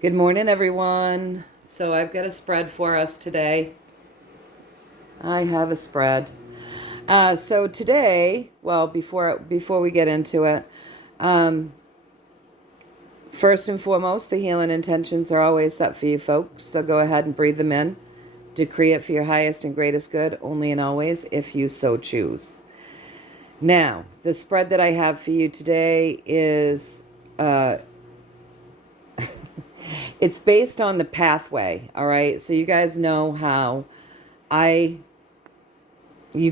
Good morning, everyone. So I've got a spread for us today. I have a spread. So today, well, before we get into it, um, first and foremost, the healing intentions are always set for you folks. So go ahead and breathe them in. Decree it for your highest and greatest good, only and always, if you so choose. Now, the spread that I have for you today is it's based on the pathway, all right? So you guys know how you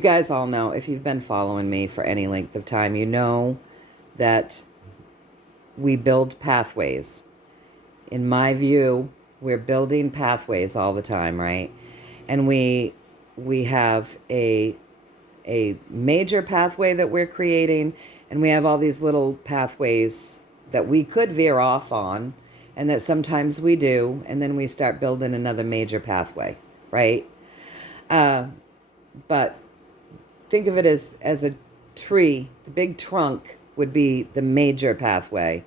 guys all know, if you've been following me for any length of time, you know that we build pathways. In my view, we're building pathways all the time, right? And we have a major pathway that we're creating, and we have all these little pathways that we could veer off on, and that sometimes we do, and then we start building another major pathway, right? But think of it as a tree. The big trunk would be the major pathway,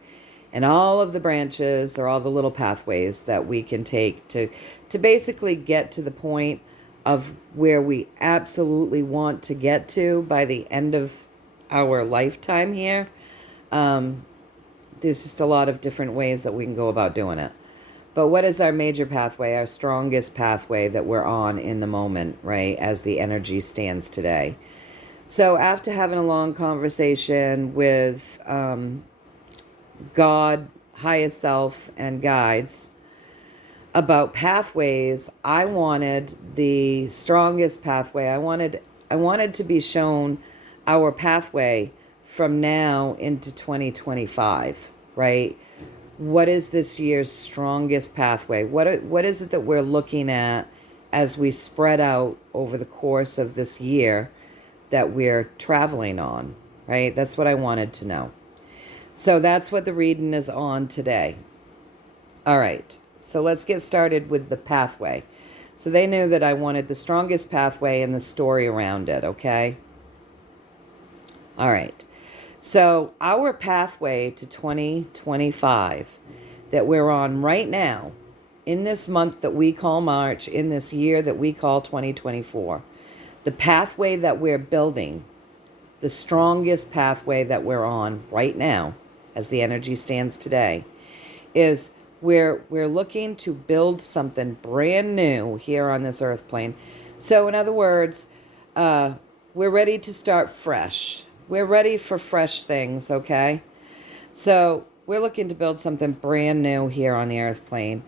and all of the branches are all the little pathways that we can take to basically get to the point of where we absolutely want to get to by the end of our lifetime here. There's just a lot of different ways that we can go about doing it. But what is our major pathway, our strongest pathway that we're on in the moment, right, as the energy stands today? So after having a long conversation with God, highest self, and guides about pathways, I wanted the strongest pathway. I wanted to be shown our pathway from now into 2025, right? What is this year's strongest pathway? What is it that we're looking at as we spread out over the course of this year that we're traveling on, right? That's what I wanted to know. So that's what the reading is on today. All right, so let's get started with the pathway. So they knew that I wanted the strongest pathway and the story around it, okay? All right. So our pathway to 2025 that we're on right now, in this month that we call March, in this year that we call 2024, the pathway that we're building, the strongest pathway that we're on right now, as the energy stands today, is we're looking to build something brand new here on this earth plane. So in other words, we're ready to start fresh. We're ready for fresh things, okay? So we're looking to build something brand new here on the earth plane.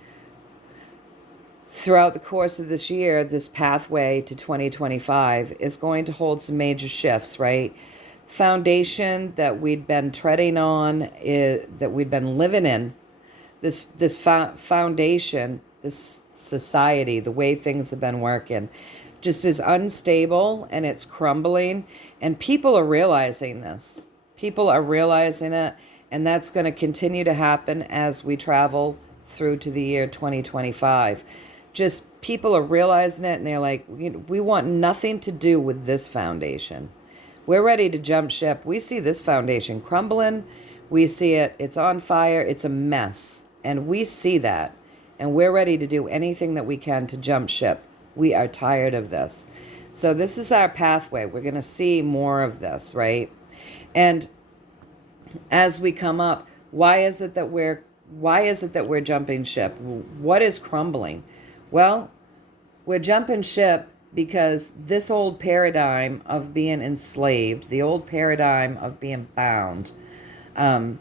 Throughout the course of this year, this pathway to 2025 is going to hold some major shifts, right? Foundation that we'd been treading on, that we'd been living in, this foundation, this society, the way things have been working, just is unstable and it's crumbling. And people are realizing this. People are realizing it. And that's going to continue to happen as we travel through to the year 2025. Just people are realizing it and they're like, we want nothing to do with this foundation. We're ready to jump ship. We see this foundation crumbling. We see it. It's on fire. It's a mess. And we see that. And we're ready to do anything that we can to jump ship. We are tired of this. So this is our pathway. We're going to see more of this, right? And as we come up, why is it that we're jumping ship? What is crumbling? Well, we're jumping ship because this old paradigm of being enslaved, the old paradigm of being bound, the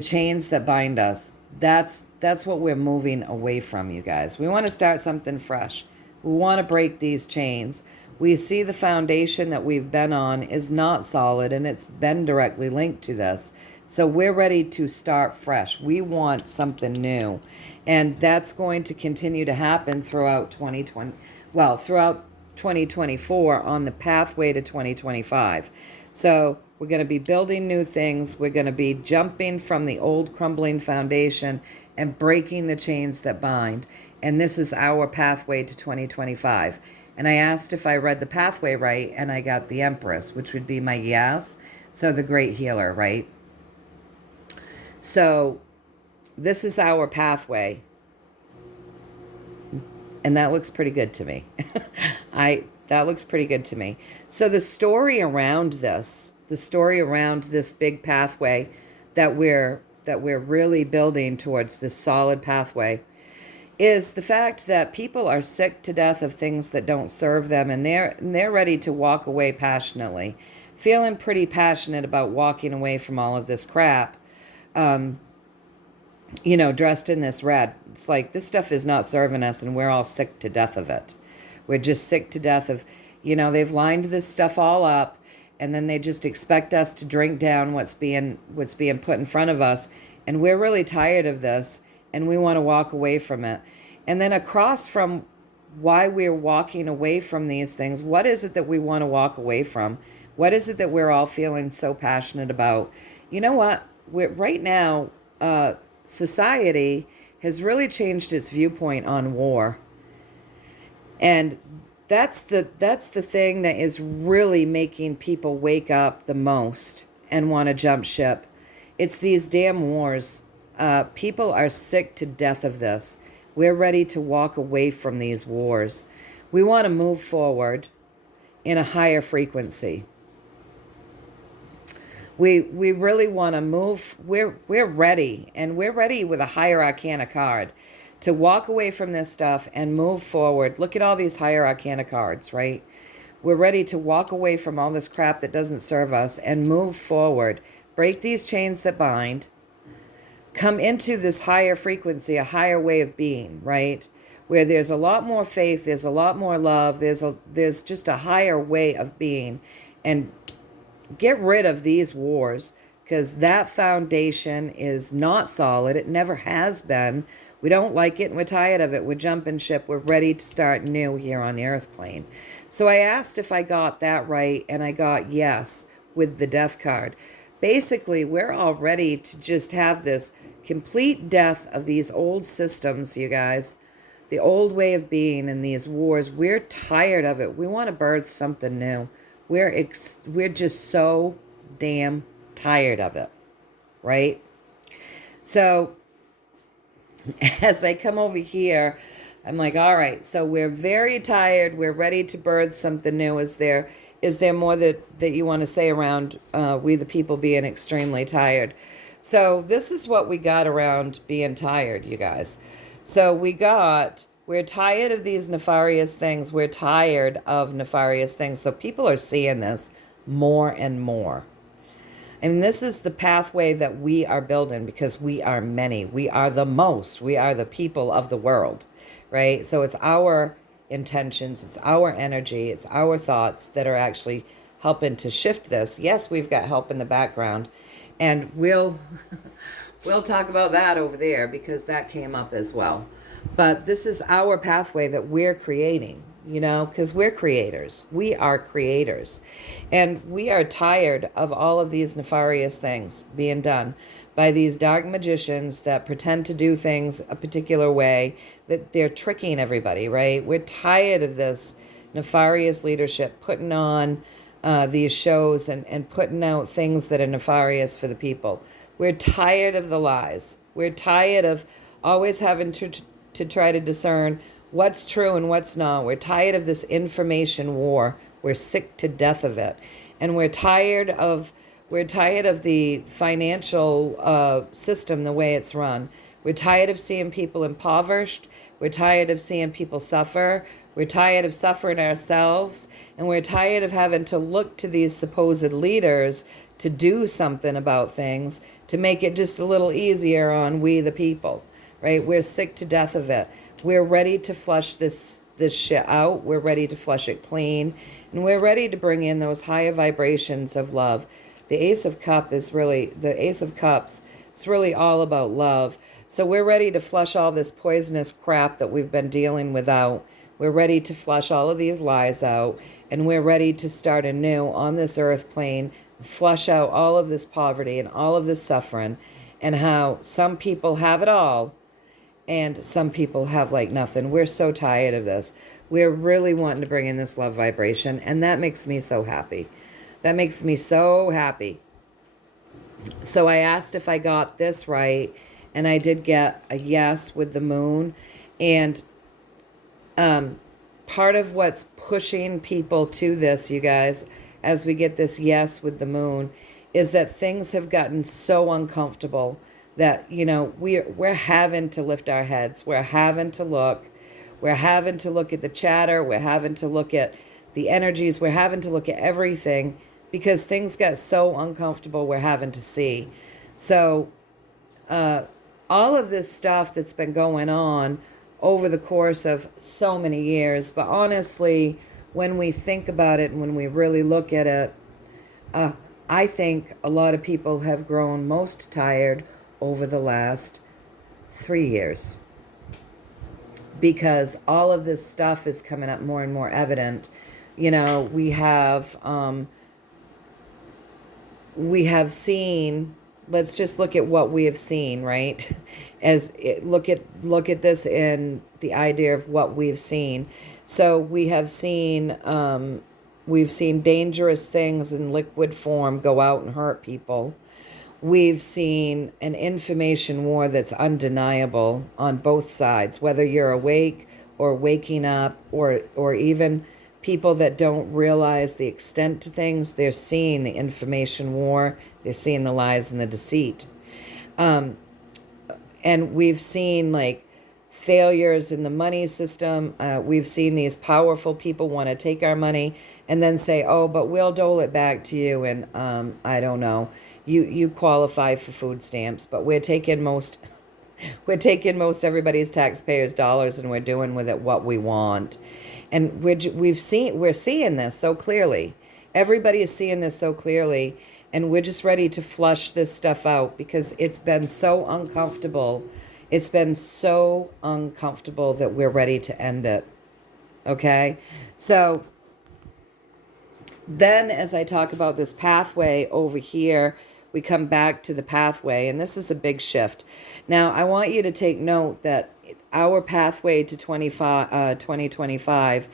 chains that bind us, that's what we're moving away from, you guys. We want to start something fresh. We want to break these chains. We see the foundation that we've been on is not solid, and it's been directly linked to this. So we're ready to start fresh. We want something new. And that's going to continue to happen throughout 2024 on the pathway to 2025. So we're going to be building new things. We're going to be jumping from the old crumbling foundation and breaking the chains that bind. And this is our pathway to 2025. And I asked if I read the pathway right, and I got the Empress, which would be my yes. So the great healer, right? So This is our pathway. And that looks pretty good to me. That looks pretty good to me. So the story around this, big pathway that we're really building towards this solid pathway, is the fact that people are sick to death of things that don't serve them, and they're ready to walk away passionately, feeling pretty passionate about walking away from all of this crap. Dressed in this red. It's like, this stuff is not serving us, and we're all sick to death of it. We're just sick to death of, they've lined this stuff all up, and then they just expect us to drink down what's being put in front of us, and we're really tired of this, and we want to walk away from it. And then across from why we're walking away from these things, what is it that we want to walk away from? What is it that we're all feeling so passionate about? You know what? Right now, society has really changed its viewpoint on war. And that's the thing that is really making people wake up the most and want to jump ship. It's these damn wars. People are sick to death of this. We're ready to walk away from these wars. We want to move forward in a higher frequency. We really want to move. We're ready, and we're ready with a higher arcana card to walk away from this stuff and move forward. Look at all these higher arcana cards, right? We're ready to walk away from all this crap that doesn't serve us and move forward. Break these chains that bind. Come into this higher frequency, a higher way of being, right? Where there's a lot more faith, there's a lot more love, there's just a higher way of being. And get rid of these wars, because that foundation is not solid. It never has been. We don't like it, and we're tired of it. We're jumping ship. We're ready to start new here on the earth plane. So I asked if I got that right, and I got yes with the death card. Basically, we're all ready to just have this complete death of these old systems, you guys. The old way of being in these wars. We're tired of it. We want to birth something new. We're just so damn tired of it, right? So as I come over here, I'm like, all right, so we're very tired. We're ready to birth something new. Is there more that you want to say around we the people being extremely tired? So this is what we got around being tired, you guys. So we're tired of these nefarious things. We're tired of nefarious things. So people are seeing this more and more. And this is the pathway that we are building, because we are many. We are the most. We are the people of the world, right? So it's our intentions, it's our energy, it's our thoughts that are actually helping to shift this. Yes, we've got help in the background, and we'll talk about that over there, because that came up as well. But this is our pathway that we're creating, because we're creators. We are creators. And we are tired of all of these nefarious things being done by these dark magicians that pretend to do things a particular way, that they're tricking everybody, right? We're tired of this nefarious leadership putting on these shows and putting out things that are nefarious for the people. We're tired of the lies. We're tired of always having to try to discern what's true and what's not. We're tired of this information war. We're sick to death of it. And we're tired of the financial system, the way it's run. We're tired of seeing people impoverished. We're tired of seeing people suffer. We're tired of suffering ourselves. And we're tired of having to look to these supposed leaders to do something about things, to make it just a little easier on we the people, right? We're sick to death of it. We're ready to flush this shit out. We're ready to flush it clean. And we're ready to bring in those higher vibrations of love. The Ace of Cups, it's really all about love. So we're ready to flush all this poisonous crap that we've been dealing with out. We're ready to flush all of these lies out. And we're ready to start anew on this earth plane, flush out all of this poverty and all of this suffering, and how some people have it all and some people have like nothing. We're so tired of this. We're really wanting to bring in this love vibration, and that makes me so happy. That makes me so happy. So I asked if I got this right, and I did get a yes with the moon. And part of what's pushing people to this, you guys, as we get this yes with the moon, is that things have gotten so uncomfortable that, we're having to lift our heads. We're having to look. We're having to look at the chatter. We're having to look at the energies. We're having to look at everything because things got so uncomfortable. We're having to see. So all of this stuff that's been going on over the course of so many years, but honestly, when we think about it and when we really look at it, I think a lot of people have grown most tired over the last 3 years because all of this stuff is coming up more and more evident. We have seen, let's just look at what we have seen, right? Look at this in the idea of what we've seen. So we've seen dangerous things in liquid form go out and hurt people. We've seen an information war that's undeniable on both sides, whether you're awake or waking up, or even people that don't realize the extent to things. They're seeing the information war. They're seeing the lies and the deceit. And we've seen failures in the money system. We've seen these powerful people want to take our money and then say, oh, but we'll dole it back to you. And I don't know, you qualify for food stamps, but we're taking most everybody's taxpayers' dollars and we're doing with it what we want. And we're seeing this so clearly. Everybody is seeing this so clearly, and we're just ready to flush this stuff out because it's been so uncomfortable. It's been so uncomfortable that we're ready to end it. Okay? So then as I talk about this pathway over here, we come back to the pathway, and this is a big shift. Now, I want you to take note that our pathway to 2025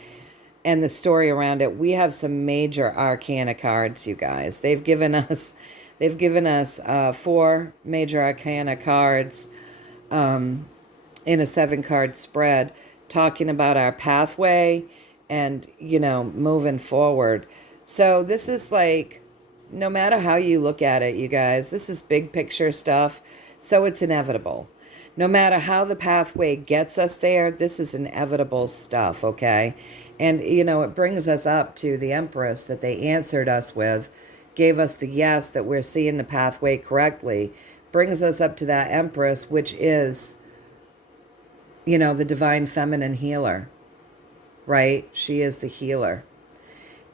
and the story around it, we have some major arcana cards, you guys. They've given us 4 major arcana cards in a 7-card spread, talking about our pathway and, moving forward. So this is no matter how you look at it, you guys, this is big picture stuff. So it's inevitable. No matter how the pathway gets us there, this is inevitable stuff, okay? And, it brings us up to the Empress that they answered us with, gave us the yes that we're seeing the pathway correctly, brings us up to that Empress, which is, the divine feminine healer, right? She is the healer.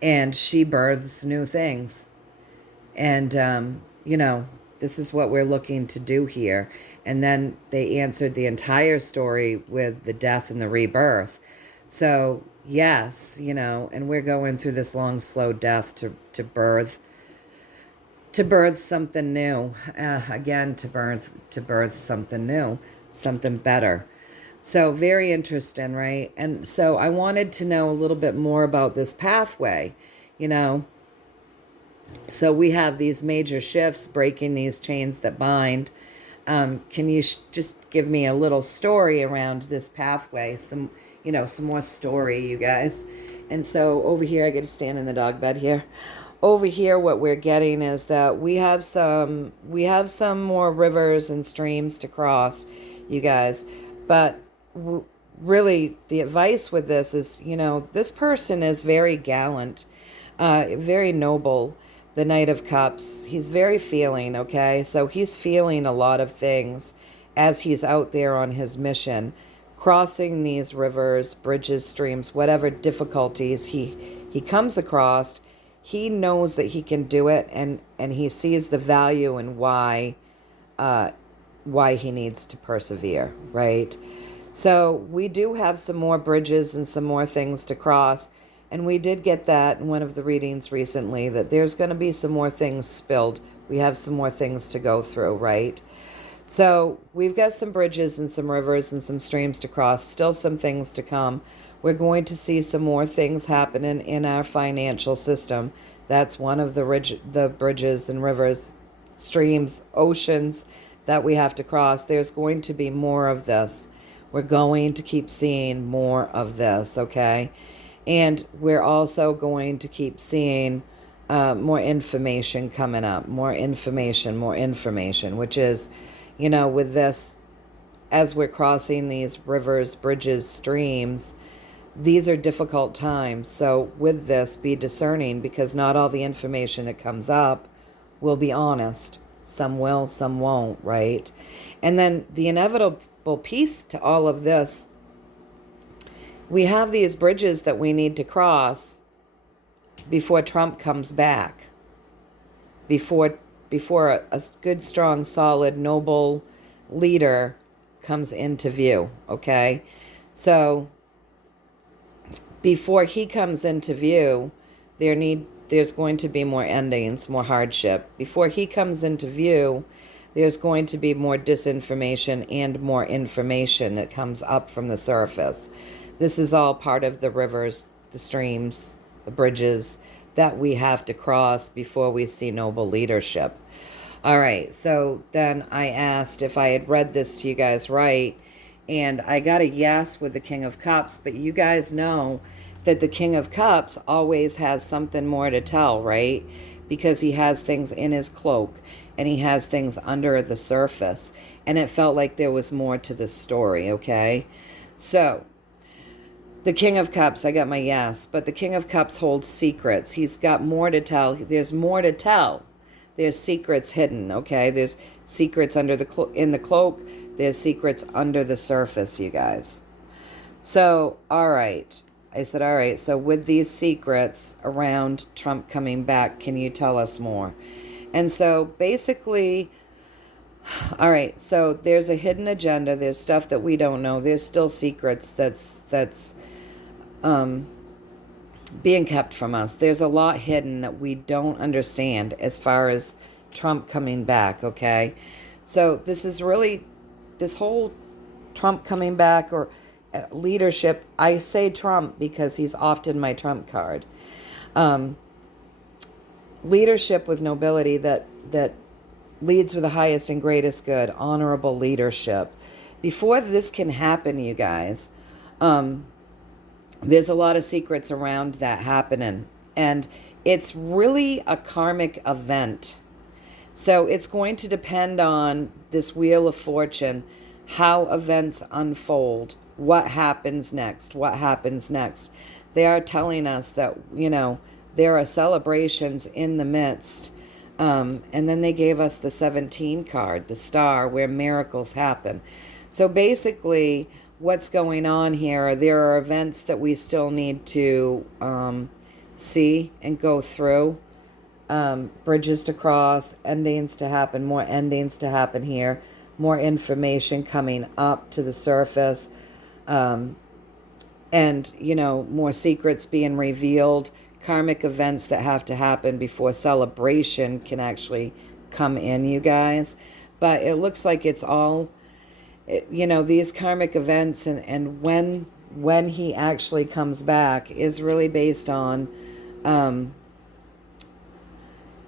And she births new things. And, this is what we're looking to do here. And then they answered the entire story with the death and the rebirth. So, yes, and we're going through this long, slow death to birth something new. To birth something new, something better. So very interesting, right? And so I wanted to know a little bit more about this pathway, So we have these major shifts, breaking these chains that bind. Can you just give me a little story around this pathway? Some more story, you guys. And so over here, I get to stand in the dog bed here. Over here, what we're getting is that we have some more rivers and streams to cross, you guys. But really, the advice with this is, this person is very gallant, very noble. The Knight of Cups, he's very feeling, okay? So he's feeling a lot of things as he's out there on his mission, crossing these rivers, bridges, streams, whatever difficulties he comes across. He knows that he can do it, and he sees the value in why he needs to persevere, right? So we do have some more bridges and some more things to cross. And we did get that in one of the readings recently, that there's going to be some more things spilled. We have some more things to go through, right? So we've got some bridges and some rivers and some streams to cross, still some things to come. We're going to see some more things happening in our financial system. That's one of the bridges and rivers, streams, oceans that we have to cross. There's going to be more of this. We're going to keep seeing more of this, okay? And we're also going to keep seeing more information coming up, more information, which is, with this, as we're crossing these rivers, bridges, streams, these are difficult times. So with this, be discerning, because not all the information that comes up will be honest. Some will, some won't, right? And then the inevitable piece to all of this, we have these bridges that we need to cross before Trump comes back, before a good, strong, solid, noble leader comes into view, okay? So before he comes into view, there's going to be more endings, more hardship. Before he comes into view, there's going to be more disinformation and more information that comes up from the surface. This is all part of the rivers, the streams, the bridges that we have to cross before we see noble leadership. All right, so then I asked if I had read this to you guys right, and I got a yes with the King of Cups, but you guys know that the King of Cups always has something more to tell, right? Because he has things in his cloak, and he has things under the surface, and it felt like there was more to the story, okay? So the King of Cups, I got my yes, but the King of Cups holds secrets. He's got more to tell. There's more to tell. There's secrets hidden, okay? There's secrets under in the cloak. There's secrets under the surface, you guys. So, all right. I said, all right, so with these secrets around Trump coming back, can you tell us more? And so basically, all right, so there's a hidden agenda. There's stuff that we don't know. There's still secrets that's being kept from us. There's a lot hidden that we don't understand as far as Trump coming back, okay? So this is really, this whole Trump coming back or leadership, I say Trump because he's often my trump card. Leadership with nobility that leads with the highest and greatest good, honorable leadership. Before this can happen, you guys, there's a lot of secrets around that happening. And it's really a karmic event. So it's going to depend on this Wheel of Fortune, how events unfold, what happens next. They are telling us that, there are celebrations in the midst. And then they gave us the 17 card, the star, where miracles happen. So basically, what's going on here, there are events that we still need to see and go through. Bridges to cross, endings to happen, more endings to happen here, more information coming up to the surface, and, more secrets being revealed, karmic events that have to happen before celebration can actually come in, you guys. But it looks like it's all, these karmic events and when he actually comes back is really based on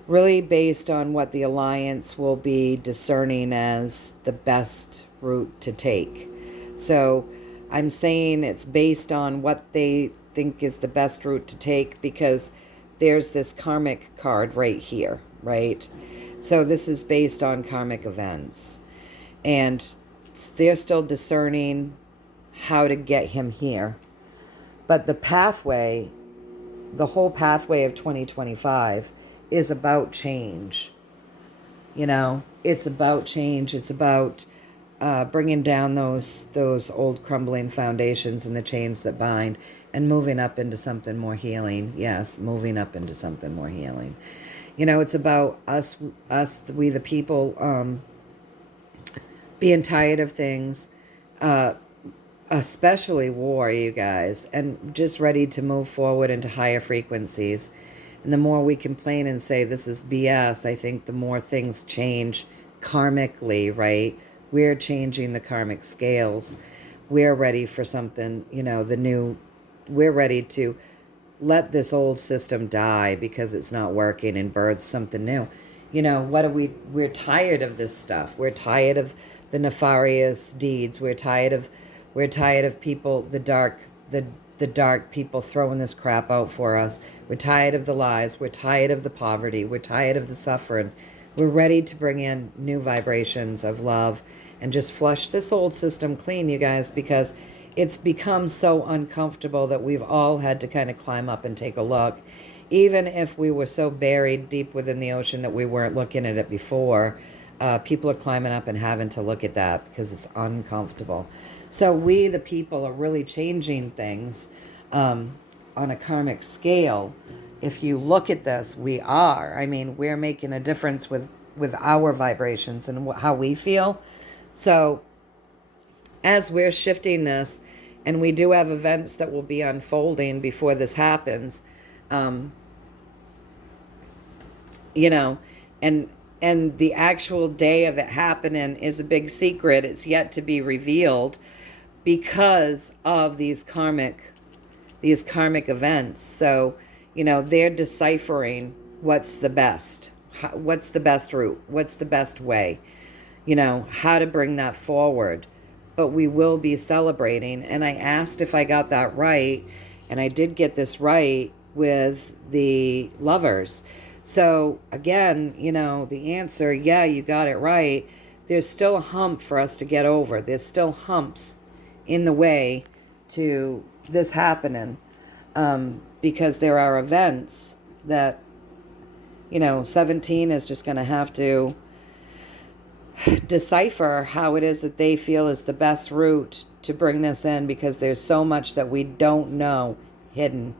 what the alliance will be discerning as the best route to take. So I'm saying it's based on what they think is the best route to take, because there's this karmic card right here, right? So this is based on karmic events, and they're still discerning how to get him here. But the pathway, the whole pathway of 2025 is about change. It's about change. It's about bringing down those old crumbling foundations and the chains that bind, and moving up into something more healing. Yes, moving up into something more healing. It's about us, we the people, being tired of things, especially war, you guys, and just ready to move forward into higher frequencies. And the more we complain and say this is BS, I think the more things change karmically, right? We're changing the karmic scales. We're ready for something, the new. We're ready to let this old system die because it's not working and birth something new. We're tired of this stuff. We're tired of the nefarious deeds. We're tired of people, the dark people throwing this crap out for us. We're tired of the lies. We're tired of the poverty. We're tired of the suffering. We're ready to bring in new vibrations of love and just flush this old system clean, you guys, because it's become so uncomfortable that we've all had to kind of climb up and take a look. Even if we were so buried deep within the ocean that we weren't looking at it before, people are climbing up and having to look at that because it's uncomfortable. So we, the people, are really changing things on a karmic scale. If you look at this, we are. I mean, we're making a difference with our vibrations and how we feel. So as we're shifting this, and we do have events that will be unfolding before this happens, and the actual day of it happening is a big secret. It's yet to be revealed because of these karmic events. So, they're deciphering what's the best route, what's the best way, how to bring that forward. But we will be celebrating. And I asked if I got that right, and I did get this right with the lovers. So again, the answer, yeah, you got it right. There's still a hump for us to get over. There's still humps in the way to this happening, because there are events that, 17 is just going to have to decipher how it is that they feel is the best route to bring this in, because there's so much that we don't know hidden.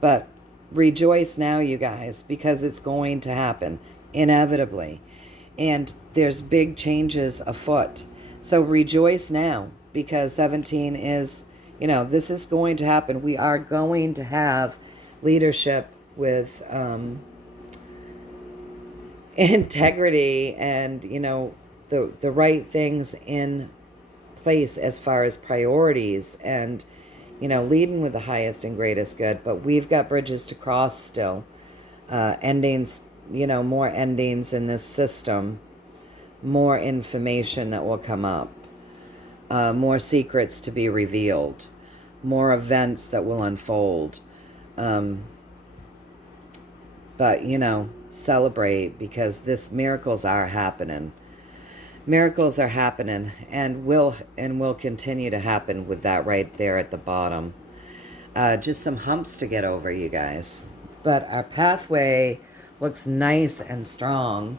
But rejoice now, you guys, because it's going to happen inevitably, and there's big changes afoot. So rejoice now, because 17 is, this is going to happen. We are going to have leadership with integrity and the right things in place as far as priorities, and leading with the highest and greatest good. But we've got bridges to cross still, endings, more endings in this system, more information that will come up, more secrets to be revealed, more events that will unfold. But celebrate, because miracles are happening. Miracles are happening, and will continue to happen with that right there at the bottom. Just some humps to get over, you guys. But our pathway looks nice and strong,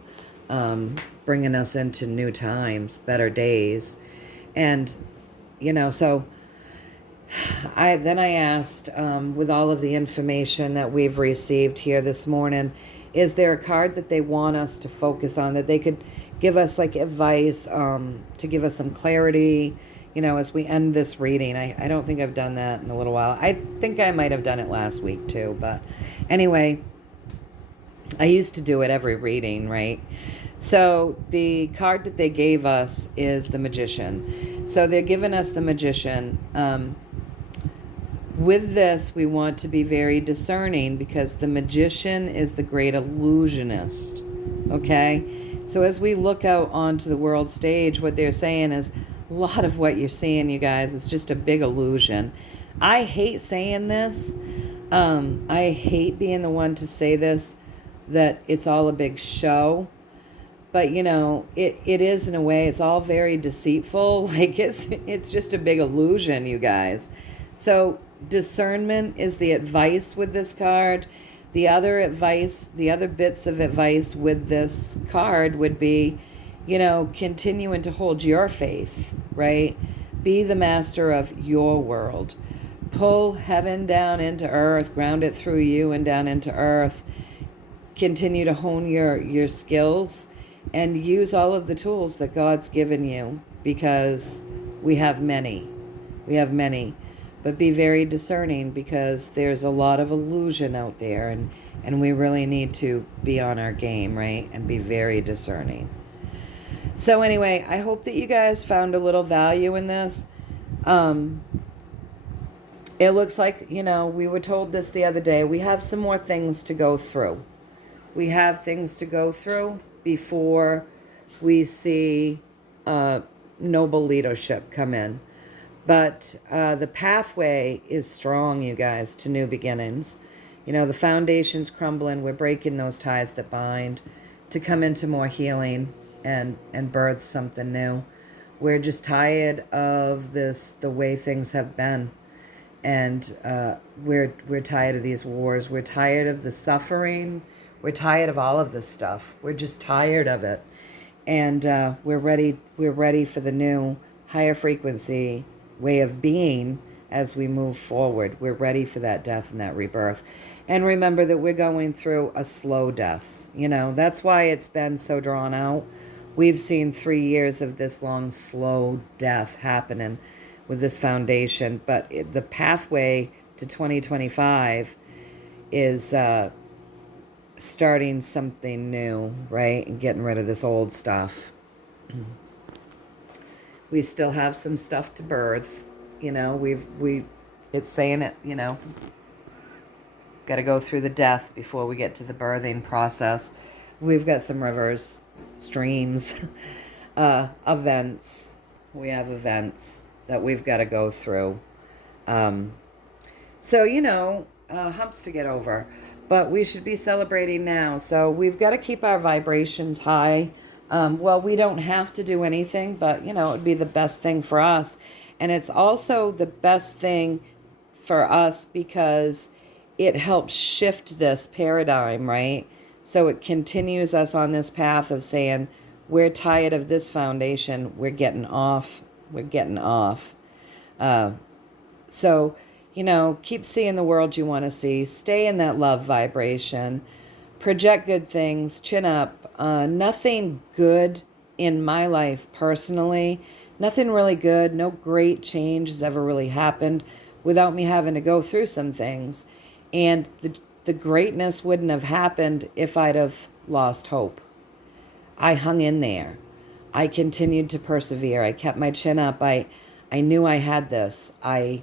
bringing us into new times, better days. And, so I asked, with all of the information that we've received here this morning, is there a card that they want us to focus on, that they could give us like advice, to give us some clarity, as we end this reading? I don't think I've done that in a little while. I think I might have done it last week too, but anyway, I used to do it every reading, right? So the card that they gave us is the Magician. So they're giving us the Magician. With this, we want to be very discerning, because the Magician is the great illusionist, okay? So as we look out onto the world stage, what they're saying is a lot of what you're seeing, you guys, is just a big illusion. I hate saying this. I hate being the one to say this, that it's all a big show. But, it is in a way. It's all very deceitful. Like, it's just a big illusion, you guys. So discernment is the advice with this card. The other advice, the other bits of advice with this card would be, continuing to hold your faith, right? Be the master of your world. Pull heaven down into earth, ground it through you and down into earth. Continue to hone your skills and use all of the tools that God's given you, because we have many. We have many. But be very discerning, because there's a lot of illusion out there, and we really need to be on our game, right? And be very discerning. So anyway, I hope that you guys found a little value in this. It looks like, we were told this the other day. We have some more things to go through. We have things to go through. before we see noble leadership come in. But the pathway is strong, you guys, to new beginnings. The foundation's crumbling. We're breaking those ties that bind to come into more healing and birth something new. We're just tired of the way things have been. And we're tired of these wars. We're tired of the suffering. We're tired of all of this stuff. We're just tired of it. And we're ready for the new, higher frequency way of being as we move forward. We're ready for that death and that rebirth. And remember that we're going through a slow death. That's why it's been so drawn out. We've seen 3 years of this long, slow death happening with this foundation. But the pathway to 2025 is starting something new, right? And getting rid of this old stuff. We still have some stuff to birth. It's saying it, got to go through the death before we get to the birthing process. We've got some rivers, streams, events. We have events that we've got to go through. So, humps to get over. But we should be celebrating now. So we've got to keep our vibrations high. We don't have to do anything, but, it would be the best thing for us. And it's also the best thing for us because it helps shift this paradigm, right? So it continues us on this path of saying, we're tired of this foundation. We're getting off. We're getting off. So, keep seeing the world you want to see. Stay in that love vibration. Project good things. Chin up. Nothing good in my life personally. Nothing really good. No great change has ever really happened without me having to go through some things. And the greatness wouldn't have happened if I'd have lost hope. I hung in there. I continued to persevere. I kept my chin up. I knew I had this. I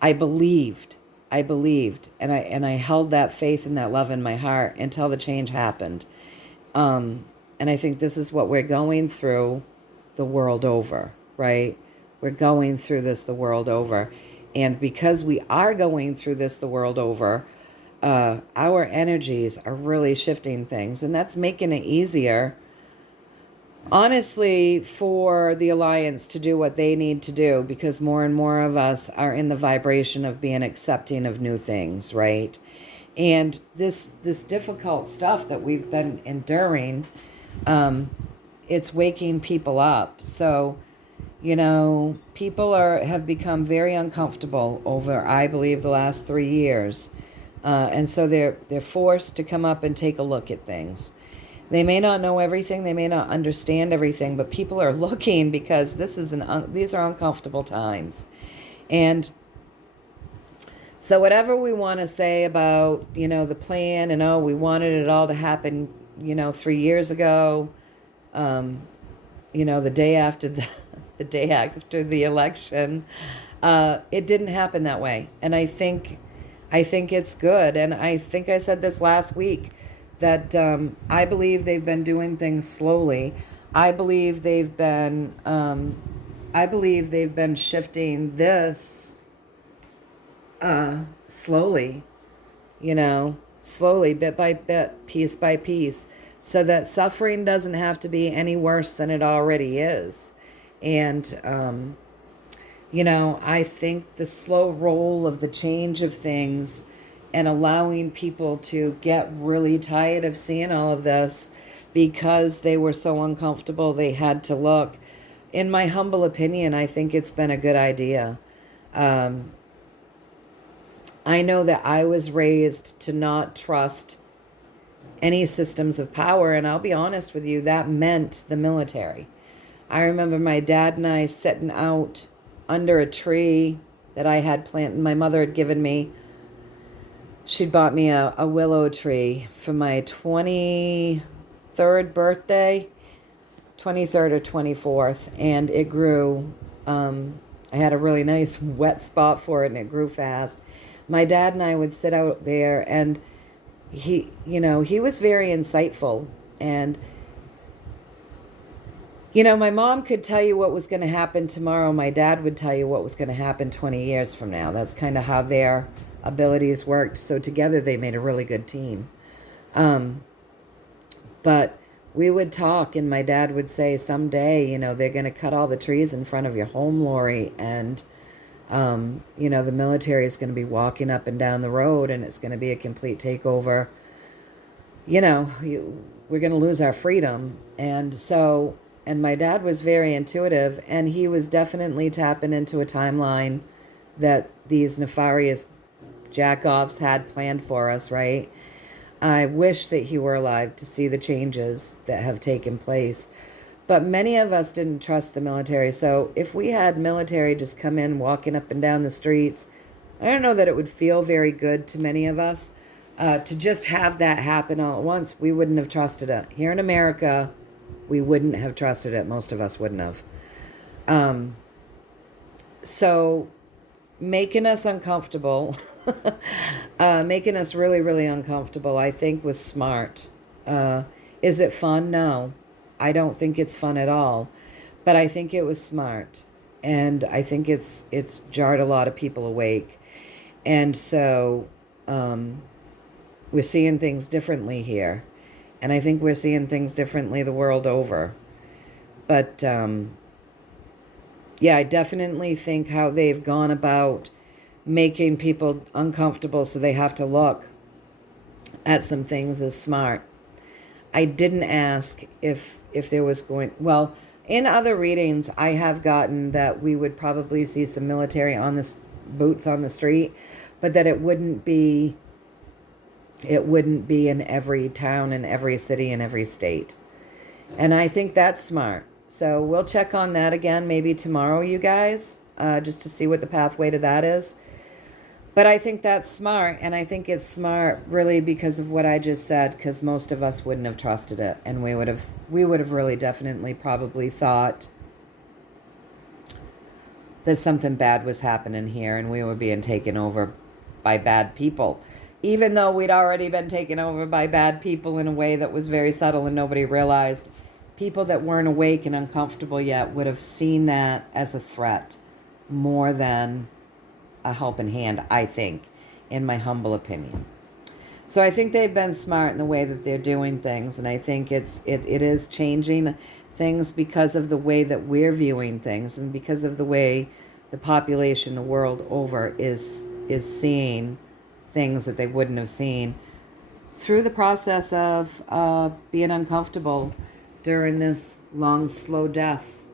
believed. And I held that faith and that love in my heart until the change happened. And I think this is what we're going through the world over, right? We're going through this the world over. And because we are going through this the world over, our energies are really shifting things. And that's making it easier, honestly, for the Alliance to do what they need to do, because more and more of us are in the vibration of being accepting of new things, right? And this difficult stuff that we've been enduring, it's waking people up. So, people have become very uncomfortable over, I believe, the last 3 years. And so they're forced to come up and take a look at things. They may not know everything, they may not understand everything, but people are looking because these are uncomfortable times. And so whatever we want to say about, the plan and, we wanted it all to happen, 3 years ago, the day after the day after the election, it didn't happen that way. And I think it's good. And I think I said this last week that I believe they've been doing things slowly. I believe they've been shifting this slowly, slowly, bit by bit, piece by piece, so that suffering doesn't have to be any worse than it already is. And, I think the slow roll of the change of things and allowing people to get really tired of seeing all of this because they were so uncomfortable they had to look. In my humble opinion, I think it's been a good idea. I know that I was raised to not trust any systems of power, and I'll be honest with you, that meant the military. I remember my dad and I sitting out under a tree that I had planted. My mother had given me. She'd bought me a willow tree for my 23rd birthday, 23rd or 24th, and it grew. I had a really nice wet spot for it, and it grew fast. My dad and I would sit out there, and he was very insightful, and My mom could tell you what was going to happen tomorrow. My dad would tell you what was going to happen 20 years from now. That's kind of how their abilities worked. So together they made a really good team. But we would talk, and my dad would say, someday, they're going to cut all the trees in front of your home, Lorri, and, the military is going to be walking up and down the road, and it's going to be a complete takeover. We're going to lose our freedom. And my dad was very intuitive, and he was definitely tapping into a timeline that these nefarious jack-offs had planned for us, right? I wish that he were alive to see the changes that have taken place. But many of us didn't trust the military. So if we had military just come in walking up and down the streets, I don't know that it would feel very good to many of us. To just have that happen all at once, we wouldn't have trusted it. Here in America, we wouldn't have trusted it. Most of us wouldn't have. So making us uncomfortable, making us really, really uncomfortable, I think was smart. Is it fun? No, I don't think it's fun at all. But I think it was smart. And I think it's jarred a lot of people awake. And so we're seeing things differently here. And I think we're seeing things differently the world over. But I definitely think how they've gone about making people uncomfortable so they have to look at some things is smart. I didn't ask if there was well, in other readings, I have gotten that we would probably see some military boots on the street, but that it wouldn't be in every town, in every city, in every state. And I think that's smart. So we'll check on that again maybe tomorrow, you guys, just to see what the pathway to that is. But I think that's smart, and I think it's smart really because of what I just said, because most of us wouldn't have trusted it, and we would have really definitely probably thought that something bad was happening here and we were being taken over by bad people. Even though we'd already been taken over by bad people in a way that was very subtle and nobody realized, people that weren't awake and uncomfortable yet would have seen that as a threat more than a helping hand, I think, in my humble opinion. So I think they've been smart in the way that they're doing things, and I think it is changing things because of the way that we're viewing things and because of the way the population the world over is seeing things that they wouldn't have seen through the process of being uncomfortable during this long, slow death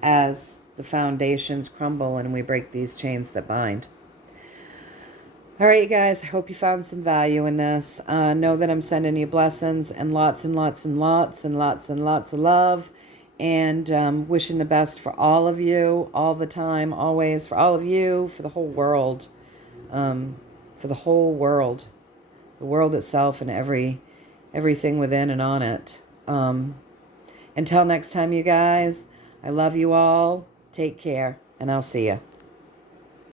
as the foundations crumble and we break these chains that bind. All right, you guys, I hope you found some value in this. Know that I'm sending you blessings and lots and lots and lots and lots and lots of love, and wishing the best for all of you, all the time, always, for all of you, for the whole world, for the whole world, the world itself and everything within and on it. Until next time, you guys, I love you all. Take care, and I'll see you.